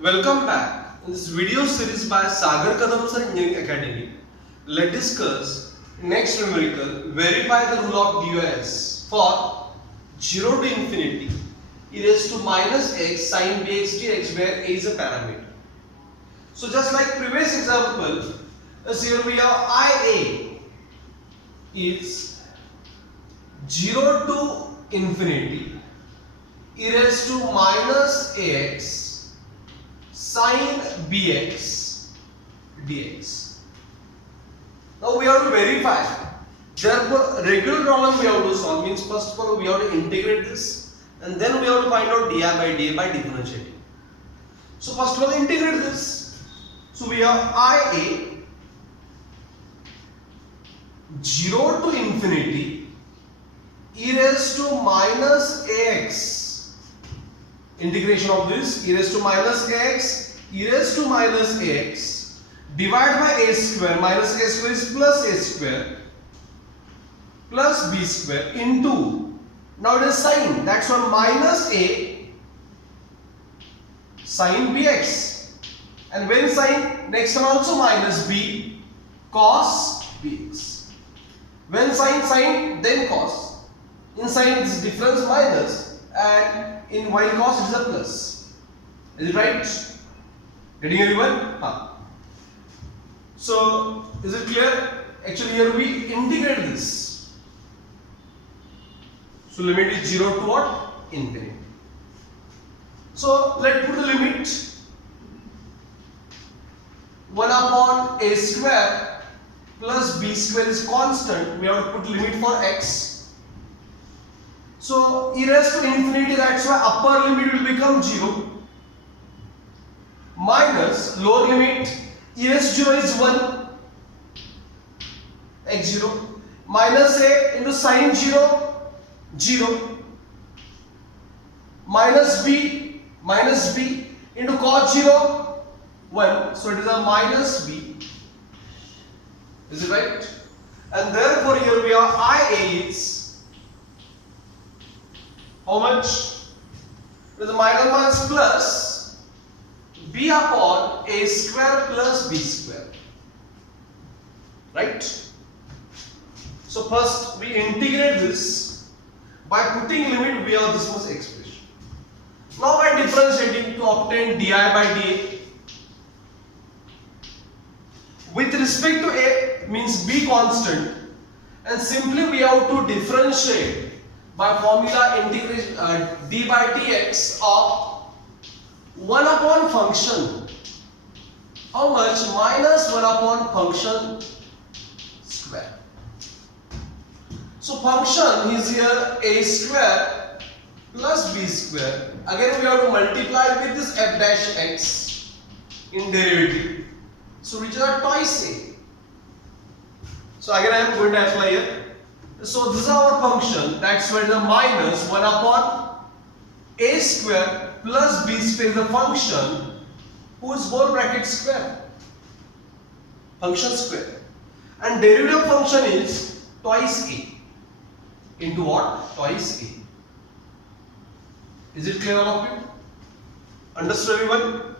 Welcome back. In this video series by Sagar Kadam Sir Engineering Academy, let's discuss next numerical. Verify the rule of DUIS for 0 to infinity e raised to minus x sin bx dx where a is a parameter. So just like previous example, as here we have IA is 0 to infinity e raised to minus ax sin bx dx. Now we have to verify. Therefore, regular problem we have to solve. Means first of all we have to integrate this, and then we have to find out di by dA by differentiating. So first of all integrate this. So we have IA 0 to infinity e raised to minus ax. Integration of this e raised to minus ax, e raised to minus ax divided by a square. Minus a square is plus a square plus b square into, now it is sine, that's why minus a sin bx, and when sine, next one also minus b cos bx. When sine then cos. In sine this difference minus, and in while cos it is a plus. Is it right? Getting everyone? So is it clear? Actually here we integrate this. So limit is 0 to what? Infinity. So let's put the limit. 1 upon a square plus b square is constant. We have to put limit for x. So e raised to infinity, that's why upper limit will become 0 minus lower limit e raised to 0 is 1 x0 minus a into sin 0 0 minus b into cos 0 1. So it is a minus b. Is it right? And therefore here we have IA is how much? It is minus plus b upon a square plus b square. Right? So first we integrate this. By putting limit we have this much expression. Now by differentiating to obtain di by dA. With respect to a means b constant, and simply we have to differentiate by formula integration d by dx of 1 upon function. How much? Minus 1 upon function square. So function is here a square plus b square. Again we have to multiply with this f dash x in derivative. So which are twice a. So again I am going to apply here. So this is our function, that's why the minus 1 upon a square plus b square is the function whose whole bracket square. Function square. And derivative function is twice a. Into what? Twice a. Is it clear all of you? Understood everyone?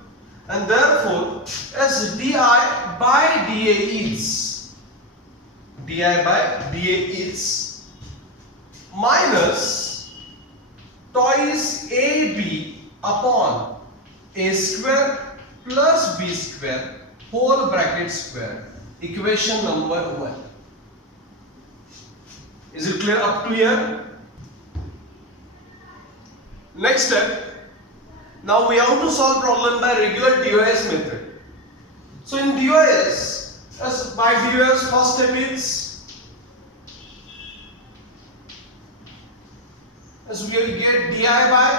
And therefore, as di by dA is minus twice AB upon a square plus b square whole bracket square. Equation number 1. Is it clear up to here? Next step. Now we have to solve problem by regular DUIS method. So in DUIS, as by DUIS first step is, as we will get di by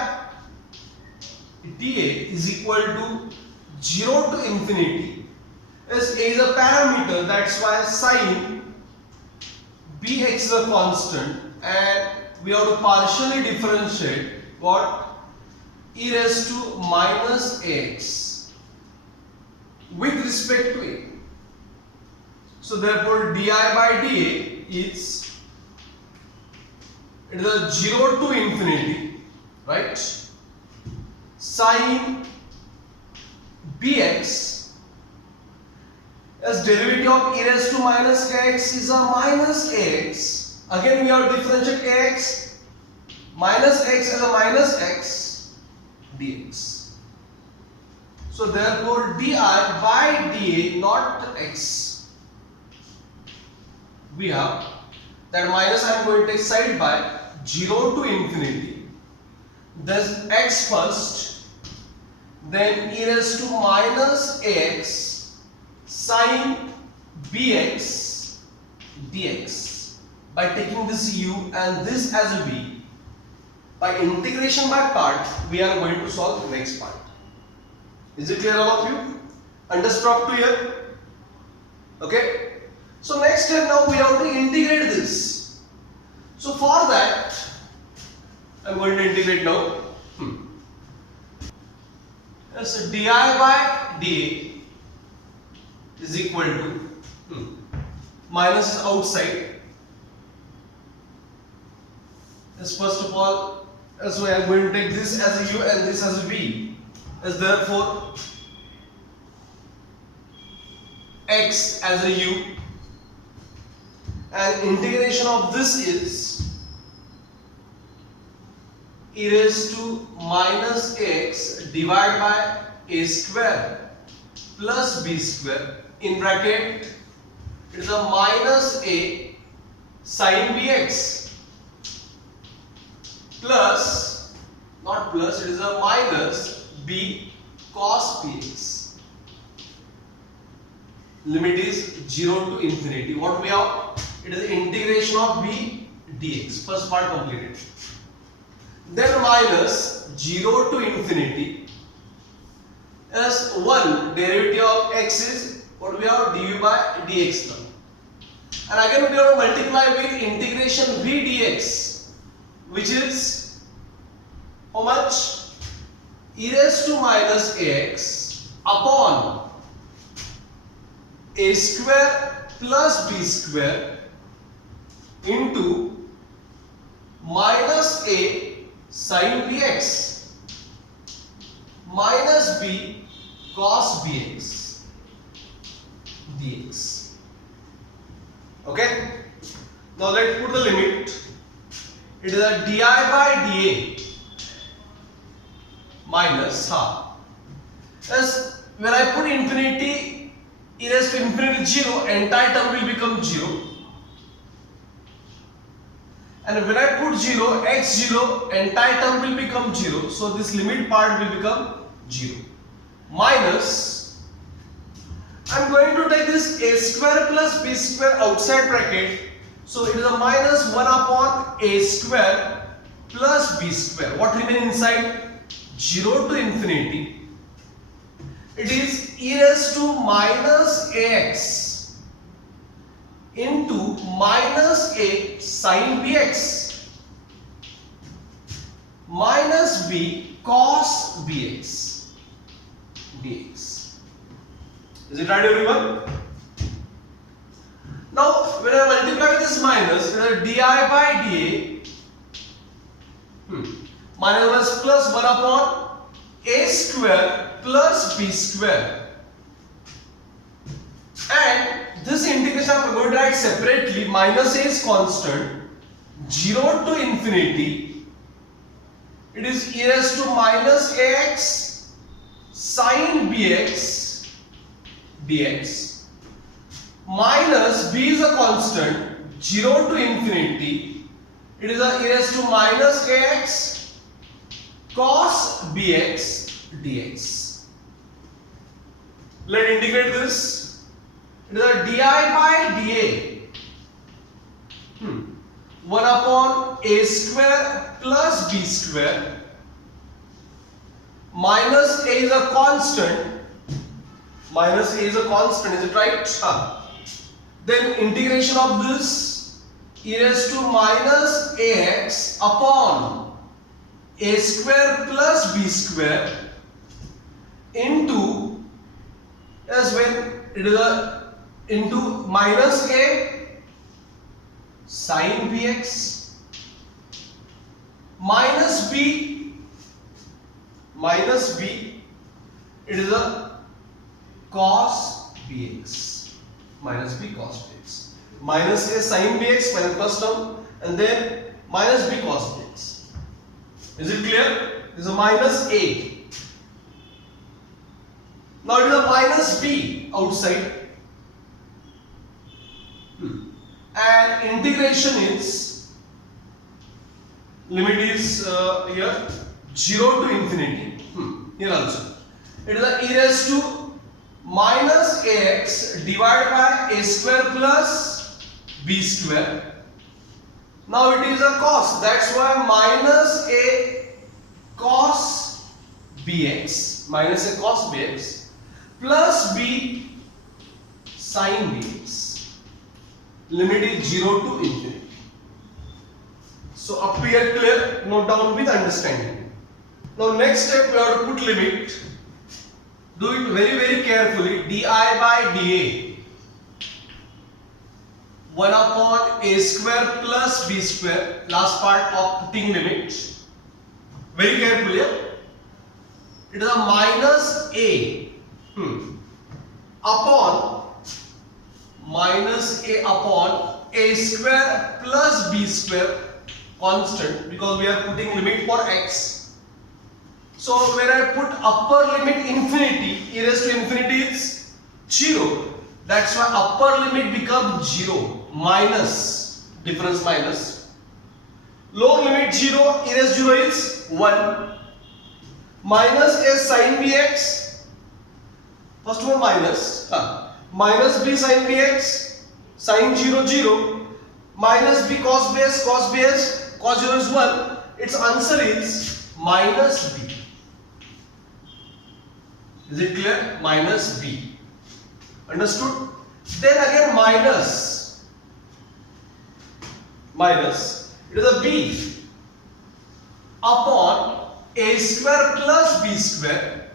dA is equal to 0 to infinity, as a is a parameter, that's why sin bx is a constant, and we have to partially differentiate what? E raised to minus x with respect to a. So therefore di by dA is, it is a 0 to infinity, right? Sin bx as derivative of e raised to minus ax is a minus ax. Again we have differentiate ax minus x as a minus x dx. So therefore di by dA not x. We have that minus I am going to take side by 0 to infinity. Thus x first, then e raised to minus ax sin bx dx. By taking this u and this as a v, by integration by part, we are going to solve the next part. Is it clear all of you? Understood up to here? Okay. So next step, now we have to integrate this. So for that, I am going to integrate now. So di by dA is equal to minus is outside. As first of all, so I am going to take this as a u and this as a v. As therefore x as a u, and integration of this is e raised to minus x divided by a square plus b square, in bracket it is a minus a sin bx plus, not plus, it is a minus b cos bx. Limit is 0 to infinity. What we have? It is the integration of b dx. First part completed. Then minus 0 to infinity as 1 derivative of x is what we have, du by dx term. And again we have to multiply with integration v dx, which is how much? E raised to minus ax upon a square plus b square into minus a sin bx minus b cos bx dx. Okay. Now let's put the limit. It is a di by dA minus as when I put infinity, e raised to infinity 0, entire term will become 0. And when I put 0, x0, entire term will become 0. So this limit part will become 0. Minus, I am going to take this a square plus b square outside bracket. So it is a minus 1 upon a square plus b square. What remains inside? 0 to infinity. It is e raised to minus ax into minus a sin bx minus b cos bx dx. Is it right, everyone? Now when I multiply this minus, di by dA minus plus 1 upon a square plus b square, and this integration I am going to write separately. Minus a is constant, 0 to infinity, it is e raised to minus ax sin bx dx minus b is a constant, 0 to infinity, it is a e raised to minus ax cos bx dx. Let integrate this. It is a di by dA 1 upon a square plus b square minus a is a constant. Minus a is a constant, is it right? Then integration of this e raised to minus ax upon a square plus b square into, as when it is a into minus a sin bx minus b, it is a cos bx minus b cos bx. Minus a sin bx minus first term, and then minus b cos bx. Is it clear? This is a minus a. Now it is a minus b outside. And integration is, limit is here 0 to infinity. Here also. It is a e raised to minus ax divided by a square plus b square. Now it is a cos, that's why minus a cos bx, minus a cos bx plus b sin bx. Limit is 0 to infinity. So up to here clear, note down with understanding. Now next step we have to put limit. Do it very carefully. Di by dA 1 upon a square plus b square, last part of putting limit. Very carefully. It is a minus a upon minus a upon a square plus b square, constant, because we are putting limit for x. So when I put upper limit infinity, e raised to infinity is 0. That's why upper limit becomes 0, minus, difference minus. Lower limit 0, e raised to 0 is 1. Minus a sin bx, first one minus, minus b sin bx, sin 0 0, minus b cos bs, cos 0 is 1. Its answer is minus b. Is it clear? Minus b. Understood? Then again minus. It is a b upon a square plus b square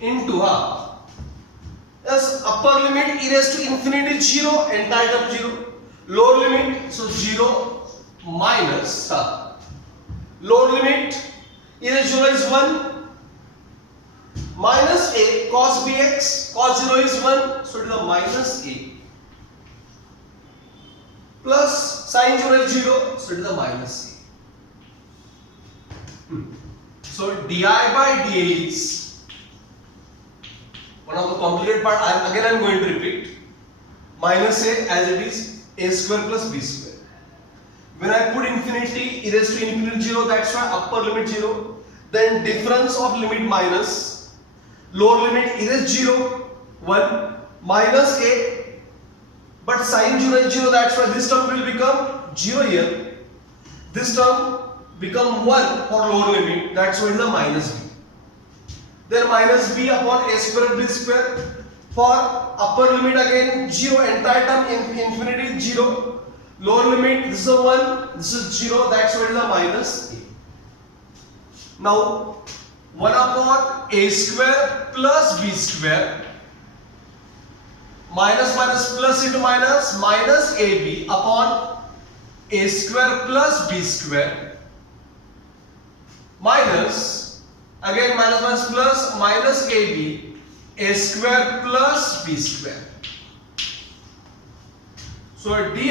into yes, upper limit e raised to infinity 0, entire term 0. Lower limit, so 0 minus lower limit e raised to 0 is 1 minus a cos bx, cos 0 is 1, so it is a minus a plus sin 0 is 0, so it is a minus a. So di by dA is one of the complicated part. I am going to repeat. Minus a as it is a square plus b square. When I put infinity, e raised to infinity 0, that's why upper limit 0. Then difference of limit minus, lower limit e raised 0, 1 minus a, but sin 0 is 0, that's why this term will become 0 here. This term become 1 for lower limit, that's why it is a minus b. Then minus b upon a square b square. For upper limit again 0, entire term infinity 0. Lower limit, this is a 1, this is 0, that's why it is a minus a. Now 1 upon a square plus b square, minus plus into minus ab upon a square plus b square, minus again minus plus minus ab a square plus b square. So di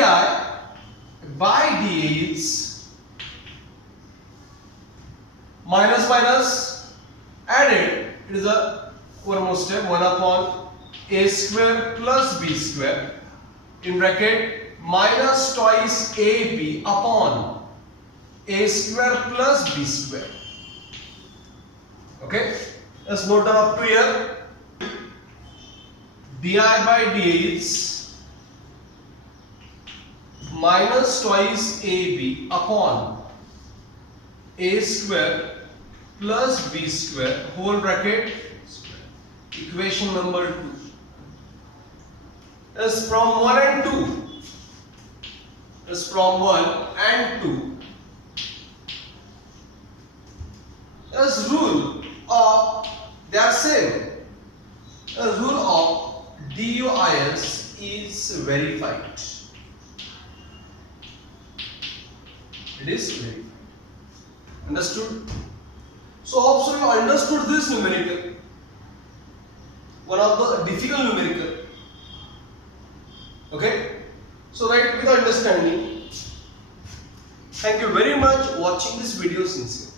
by dA is minus added, it is a one more step, 1 upon a square plus b square in bracket minus twice ab upon a square plus b square. Okay, let's note down up to here. Di by dA is minus twice ab upon a square plus b square whole bracket equation number 2 is from 1 and 2 is from 1 and 2 as rule of they are same. A rule of DUIS is verified. It is verified. Understood? So hope so you understood this numerical. one of the difficult numerical. Okay, so write with understanding. Thank you very much watching this video sincerely.